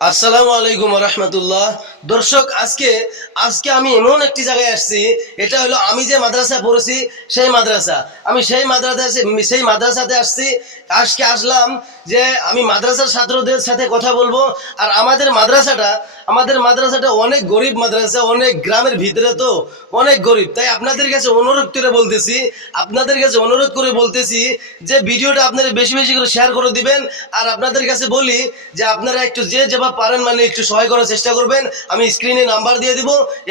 আসসালামু আলাইকুম ওয়া রাহমাতুল্লাহ। দর্শক, আজকে আমি এমন একটি জায়গায় আসছি, এটা হলো আমি যে মাদ্রাসায় পড়েছি সেই মাদ্রাসা। আমি সেই মাদ্রাসাতে আসছি। আজকে আসলাম যে আমি মাদ্রাসার ছাত্রদের সাথে কথা বলবো। আর আমাদের মাদ্রাসাটা অনেক গরিব মাদ্রাসা, অনেক গ্রামের ভিতরে, তো অনেক গরিব। তাই আপনাদের কাছে অনুরোধ করে বলতেছি যে ভিডিওটা আপনারা বেশি বেশি করে শেয়ার করে দিবেন। আর আপনাদের কাছে বলি যে আপনারা একটু যেভাবে পারেন একটু সহায় করার চেষ্টা করবেন। আমি স্ক্রিনে নাম্বার দিয়ে দিব,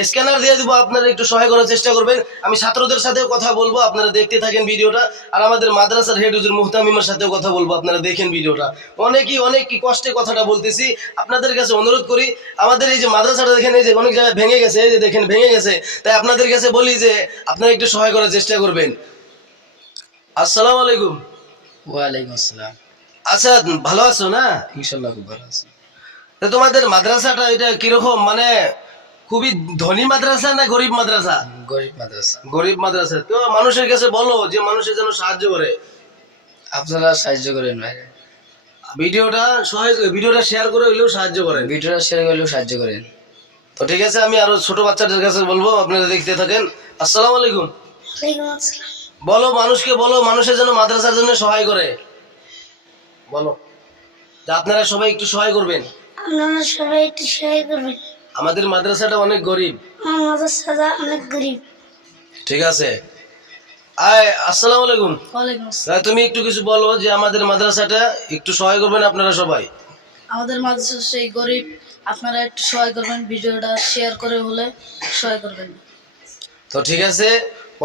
স্ক্যানার দিয়ে দিব, আপনারা একটু সহায় করার চেষ্টা করবেন। আমি ছাত্রদের সাথেও কথা বলবো, আপনারা দেখতে থাকেন ভিডিওটা। আর আমাদের মাদ্রাসার হেড হুজুর মুহতামিমের সাথেও কথা বলবো, আপনারা দেখেন ভিডিওটা। অনেক কষ্টে কথাটা বলতেছি, আপনাদের কাছে অনুরোধ করি। আমাদের এই যে মাদ্রাসাটা দেখেন, এই যে অনেক জায়গায় ভেঙে গেছে, এই যে দেখেন ভেঙে গেছে। তাই আপনাদের কাছে বলি যে আপনারা একটু সহায় করার চেষ্টা করবেন। আসসালামু আলাইকুম। ওয়ালাইকুম আসসালাম। আচ্ছা, ভালো আছো না? ইনশাআল্লাহ খুব ভালো আছি। তো তোমাদের মাদ্রাসাটা এটা কিরকম, খুবই ধনী মাদ্রাসা না গরিব মাদ্রাসা? গরিব মাদ্রাসা। গরিব মাদ্রাসা। তো মানুষের কাছে বলো যে মানুষের যেন সাহায্য করে। আপনারা সাহায্য করেন ভাই, ভিডিওটা শেয়ার করে হইলেও সাহায্য করেন। ভিডিওটা শেয়ার করলেও সাহায্য করেন। তো ঠিক আছে, আমি আরো ছোট বাচ্চাদের কাছে বলবো, আপনারা দেখতে থাকেন। আসসালামু আলাইকুম। ওয়ালাইকুম আসসালাম। বলো মানুষের জন্য মাদ্রাসার জন্য সহায় করে। বলো যে আপনারা সবাই একটু সহায় করবেন। আপনারা সবাই একটু সহায় করবেন। আমাদের মাদ্রাসাটা অনেক গরিব। আমার মাদ্রাসাটা অনেক গরিব। ঠিক আছে। আসসালামু আলাইকুম। ওয়ালাইকুম আসসালাম। তুমি একটু কিছু বলো যে আমাদের মাদ্রাসাটা একটু সহায় করবেন আপনারা সবাই। আমাদের মাদ্রাসা সেই গরিব, আপনারা একটু সহায় করবেন, ভিডিওটা শেয়ার করে হলে সহায় করবেন। তো ঠিক আছে,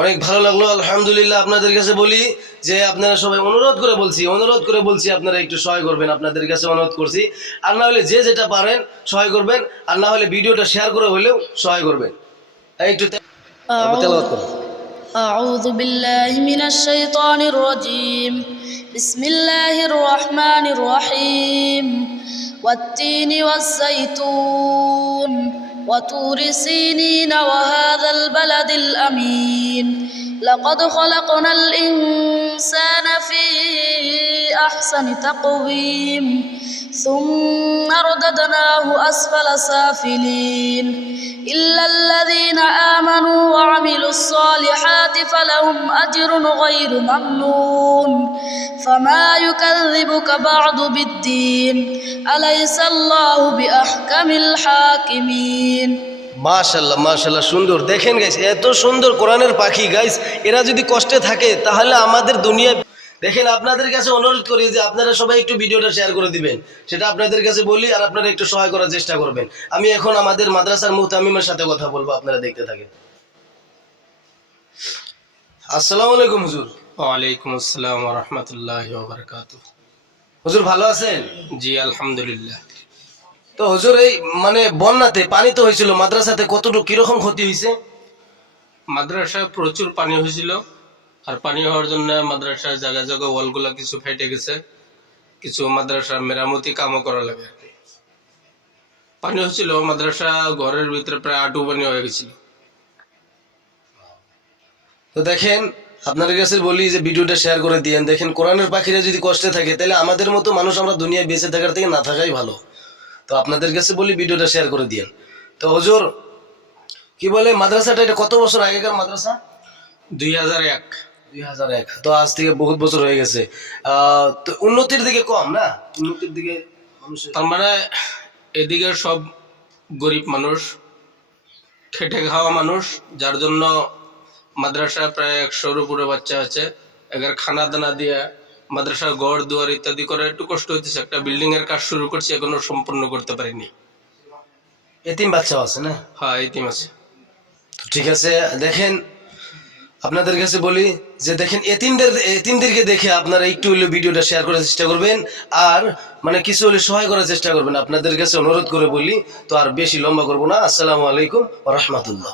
অনেক ভালো লাগলো, আলহামদুলিল্লাহ। আপনাদের কাছে বলি যে আপনারা সবাই অনুরোধ করে বলছি আপনারা একটু সহায় করবেন, আপনাদের কাছে অনুরোধ করছি। আর না হলে যে যেটা পারেন সহায় করবেন, আর না হলে ভিডিওটা শেয়ার করে হলেও সহায় করবেন। একটু তেলাওয়াত করুন। أعوذ بالله من الشيطان الرجيم. بسم الله الرحمن الرحيم. والتين والزيتون وطور سينين وهذا البلد الأمين. لقد خلقنا الإنسان في أحسن تقويم ثم رددناه أسفل سافلين إلا الذين آمنوا وعملوا الصالحات فلهم أجر غير ممنون فما يكذبك بعد بالدين أليس الله بأحكم الحاكمين. মাশাআল্লাহ, সুন্দর। দেখেন গাইস, এত সুন্দর কোরআনের পাখি গাইস, এরা যদি কষ্টে থাকে তাহলে আমাদের দুনিয়া। দেখেন, আপনাদের কাছে অনুরোধ করি যে আপনারা সবাই একটু ভিডিওটা শেয়ার করে দিবেন, সেটা আপনাদের কাছে বলি। আর আপনারা একটু সহায় করার চেষ্টা করবেন। আমি এখন আমাদের মাদ্রাসার মুহতামিমের সাথে কথা বলবো, আপনারা দেখতে থাকেন। আসসালামু আলাইকুম হুজুর। ওয়ালাইকুম আসসালাম ওয়া রাহমাতুল্লাহি ওয়া বারাকাতুহু। হুজুর ভালো আছেন? জি আলহামদুলিল্লাহ। তো হুজুর, এই বন্যাতে পানি তো হয়েছিল, মাদ্রাসাতে কতটুকু কিরকম ক্ষতি হয়েছে? মাদ্রাসায় প্রচুর পানি হয়েছিল, আর পানি হওয়ার জন্য মাদ্রাসার জায়গায় জায়গায় ওয়ালগুলা কিছু ফেটে গেছে, কিছু মাদ্রাসার মেরামতি কামও করা লাগে আর কি। পানি হয়েছিল, মাদ্রাসা ঘরের ভিতরে প্রায় আঁটু পানি হয়ে গেছিল। তো দেখেন, আপনাদের কাছে বলি যে ভিডিওটা শেয়ার করে দিয়েন। দেখেন, কোরআনের পাখিরা যদি কষ্টে থাকে তাহলে আমাদের মতো মানুষ আমরা দুনিয়ায় বেঁচে থাকার থেকে না থাকাই ভালো। তো আপনাদের কাছে বলি ভিডিওটা শেয়ার করে দিয়েন। তো হুজুর, কি বলে মাদ্রাসাটা এটা কত বছর আগেকার মাদ্রাসা? 2001। 2001। তো আজ থেকে বহুত বছর হয়ে গেছে। তো উন্নতির দিকে কম না? উন্নতির দিকে তার মানে এদিকে সব গরিব মানুষ, খেটে খাওয়া মানুষ, যার জন্য মাদ্রাসায় প্রায় 100-র উপরে বাচ্চা আছে। এগার খানা দানা দিয়ে মাদ্রাসার ঘর দুয়ার ইত্যাদি করে একটু কষ্ট হইতেছে। একটা বিল্ডিং এর কাজ শুরু করছি, এখনো সম্পূর্ণ করতে পারিনি। এতিম বাচ্চা আছে না? হ্যাঁ, এতিম আছে। তো ঠিক আছে, দেখেন আপনাদের কাছে বলি যে দেখেন, এতিমদেরকে দেখে আপনারা একটু হলে ভিডিওটা শেয়ার করার চেষ্টা করবেন। আর কিছু হলে সহায় করার চেষ্টা করবেন, আপনাদের কাছে অনুরোধ করে বলি। তো আর বেশি লম্বা করবো না। আসসালামু আলাইকুম ওয়া রাহমাতুল্লাহ।